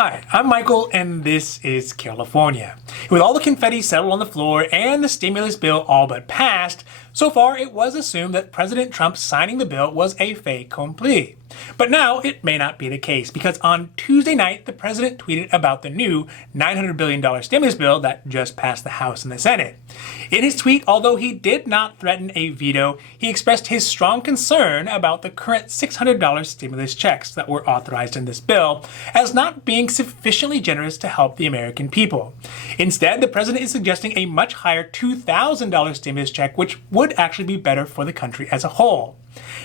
Hi, I'm Michael, and this is Carelifornia. With all the confetti settled on the floor and the stimulus bill all but passed, so far it was assumed that President Trump signing the bill was a fait accompli. But now it may not be the case, because on Tuesday night, the president tweeted about the new $900 billion stimulus bill that just passed the House and the Senate. In his tweet, although he did not threaten a veto, he expressed his strong concern about the current $600 stimulus checks that were authorized in this bill as not being sufficiently generous to help the American people. Instead, the president is suggesting a much higher $2,000 stimulus check, which would actually be better for the country as a whole.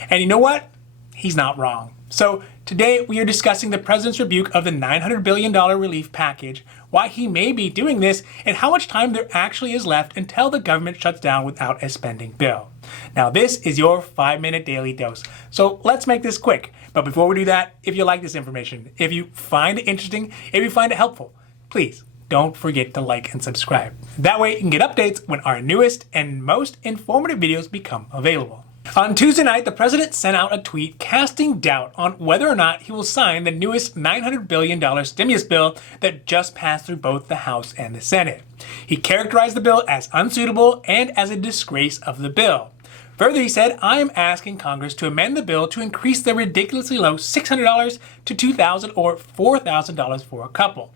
And you know what? He's not wrong. So today we are discussing the president's rebuke of the $900 billion relief package, why he may be doing this, and how much time there actually is left until the government shuts down without a spending bill. Now this is your 5-minute daily dose. So let's make this quick. But before we do that, if you like this information, if you find it interesting, if you find it helpful, please don't forget to like and subscribe. That way you can get updates when our newest and most informative videos become available. On Tuesday night, the president sent out a tweet casting doubt on whether or not he will sign the newest $900 billion stimulus bill that just passed through both the House and the Senate. He characterized the bill as unsuitable and as a disgrace of the bill. Further, he said, "I am asking Congress to amend the bill to increase the ridiculously low $600 to $2,000 or $4,000 for a couple."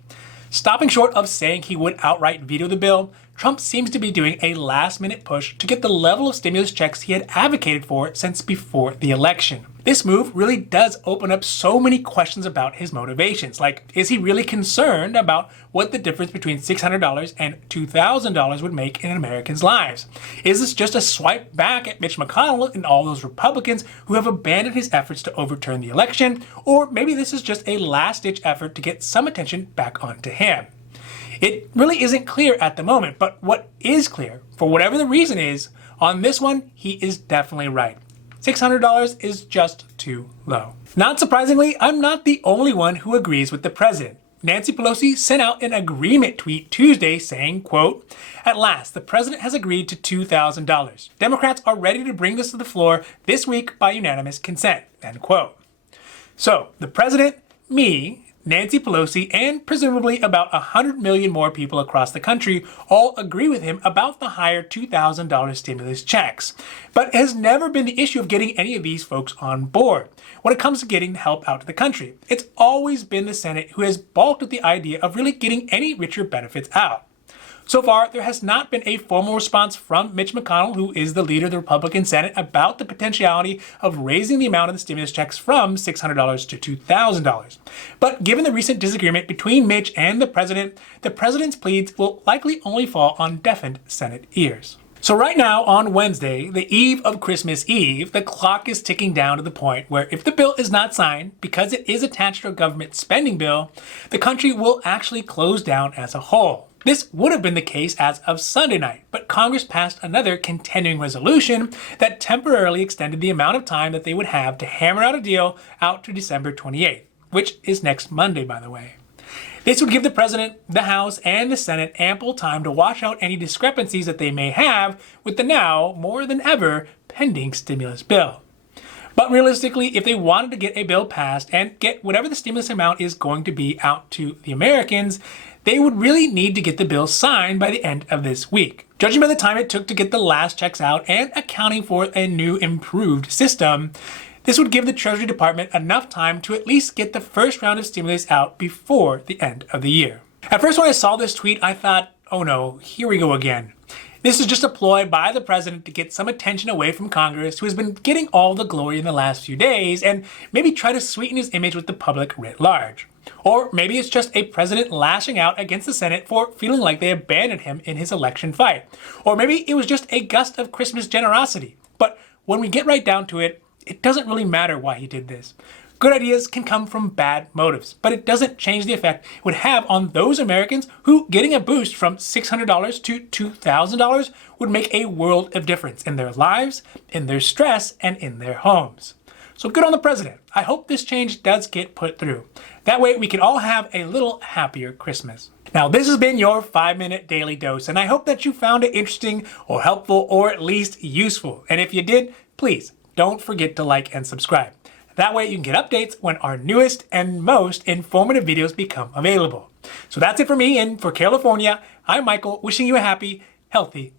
Stopping short of saying he would outright veto the bill, Trump seems to be doing a last-minute push to get the level of stimulus checks he had advocated for since before the election. This move really does open up so many questions about his motivations. Like, is he really concerned about what the difference between $600 and $2,000 would make in Americans' lives? Is this just a swipe back at Mitch McConnell and all those Republicans who have abandoned his efforts to overturn the election? Or maybe this is just a last-ditch effort to get some attention back onto him. It really isn't clear at the moment, but what is clear, for whatever the reason is, on this one, he is definitely right. $600 is just too low. Not surprisingly, I'm not the only one who agrees with the president. Nancy Pelosi sent out an agreement tweet Tuesday saying, quote, "At last, the president has agreed to $2,000. Democrats are ready to bring this to the floor this week by unanimous consent," end quote. So, the president, me, Nancy Pelosi, and presumably about 100 million more people across the country all agree with him about the higher $2,000 stimulus checks. But it has never been the issue of getting any of these folks on board when it comes to getting help out to the country. It's always been the Senate who has balked at the idea of really getting any richer benefits out. So far, there has not been a formal response from Mitch McConnell, who is the leader of the Republican Senate, about the potentiality of raising the amount of the stimulus checks from $600 to $2,000. But given the recent disagreement between Mitch and the president's pleas will likely only fall on deafened Senate ears. So right now, on Wednesday, the eve of Christmas Eve, the clock is ticking down to the point where if the bill is not signed, because it is attached to a government spending bill, the country will actually close down as a whole. This would have been the case as of Sunday night, but Congress passed another continuing resolution that temporarily extended the amount of time that they would have to hammer out a deal out to December 28th, which is next Monday, by the way. This would give the president, the House, and the Senate ample time to wash out any discrepancies that they may have with the now, more than ever, pending stimulus bill. But realistically, if they wanted to get a bill passed and get whatever the stimulus amount is going to be out to the Americans, they would really need to get the bill signed by the end of this week. Judging by the time it took to get the last checks out and accounting for a new improved system, this would give the Treasury Department enough time to at least get the first round of stimulus out before the end of the year. At first, when I saw this tweet, I thought, oh no, here we go again. This is just a ploy by the president to get some attention away from Congress, who has been getting all the glory in the last few days, and maybe try to sweeten his image with the public writ large. Or maybe it's just a president lashing out against the Senate for feeling like they abandoned him in his election fight. Or maybe it was just a gust of Christmas generosity. But when we get right down to it, it doesn't really matter why he did this. Good ideas can come from bad motives, but it doesn't change the effect it would have on those Americans who getting a boost from $600 to $2,000 would make a world of difference in their lives, in their stress, and in their homes. So good on the president. I hope this change does get put through. That way we can all have a little happier Christmas. Now, this has been your 5-minute daily dose, and I hope that you found it interesting or helpful or at least useful. And if you did, please don't forget to like and subscribe. That way you can get updates when our newest and most informative videos become available. So that's it for me, and for Carelifornia, I'm Michael, wishing you a happy, healthy